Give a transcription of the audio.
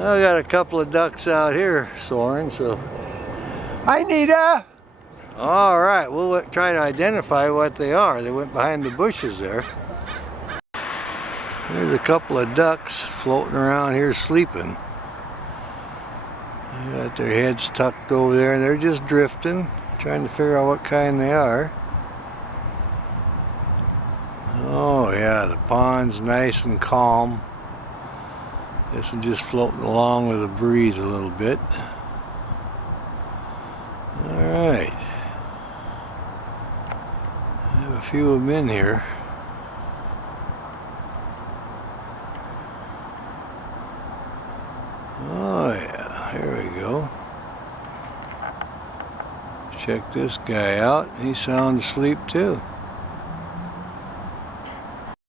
I got a couple of ducks out here soaring, so. Hi, Nita! All right, we'll try to identify what they are. They went behind the bushes there. There's a couple of ducks floating around here sleeping. They got their heads tucked over there and they're just drifting, trying to figure out what kind they are. Oh yeah, the pond's nice and calm. This is just floating along with the breeze a little bit. Alright. I have a few of them in here. Oh yeah, here we go. Check this guy out. He's sound asleep too.